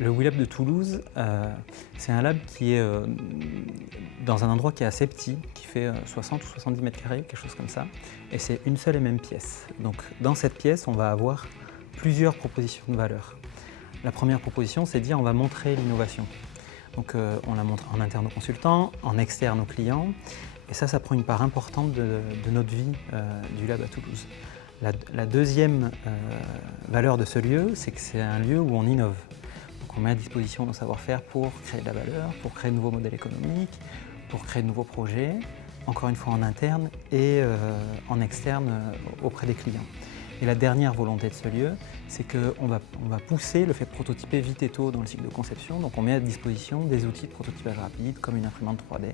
Le WeLab de Toulouse, c'est un lab qui est dans un endroit qui est assez petit, qui fait 60 ou 70 mètres carrés, quelque chose comme ça, et c'est une seule et même pièce. Donc dans cette pièce, on va avoir plusieurs propositions de valeur. La première proposition, c'est de dire on va montrer l'innovation. Donc on la montre en interne aux consultants, en externe aux clients, et ça prend une part importante de notre vie du lab à Toulouse. La deuxième valeur de ce lieu, c'est que c'est un lieu où on innove. Donc on met à disposition nos savoir-faire pour créer de la valeur, pour créer de nouveaux modèles économiques, pour créer de nouveaux projets, encore une fois en interne et en externe auprès des clients. Et la dernière volonté de ce lieu, c'est qu'on va pousser le fait de prototyper vite et tôt dans le cycle de conception. Donc on met à disposition des outils de prototypage rapide, comme une imprimante 3D,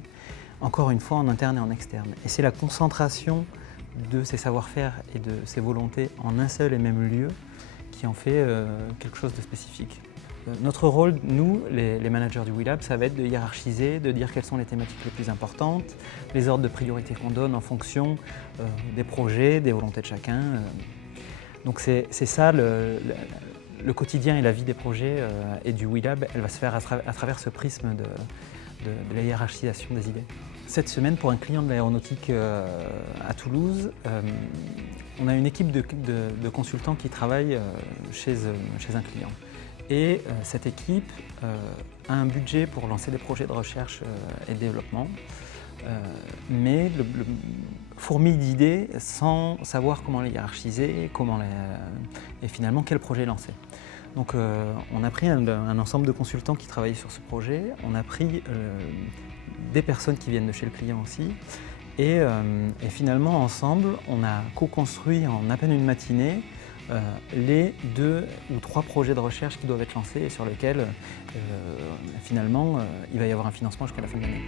encore une fois en interne et en externe. Et c'est la concentration de ces savoir-faire et de ces volontés en un seul et même lieu qui en fait quelque chose de spécifique. Notre rôle, nous, les managers du WeLab, ça va être de hiérarchiser, de dire quelles sont les thématiques les plus importantes, les ordres de priorité qu'on donne en fonction des projets, des volontés de chacun. Donc c'est ça, le quotidien et la vie des projets et du WeLab, elle va se faire à travers ce prisme de la hiérarchisation des idées. Cette semaine, pour un client de l'aéronautique à Toulouse, on a une équipe de consultants qui travaillent chez un client. Et cette équipe a un budget pour lancer des projets de recherche et de développement, mais fourmille d'idées sans savoir comment les hiérarchiser, et finalement quel projet lancer. Donc on a pris un ensemble de consultants qui travaillaient sur ce projet, on a pris des personnes qui viennent de chez le client aussi, et finalement ensemble on a co-construit en à peine une matinée les 2 ou 3 projets de recherche qui doivent être lancés et sur lesquels finalement il va y avoir un financement jusqu'à la fin de l'année.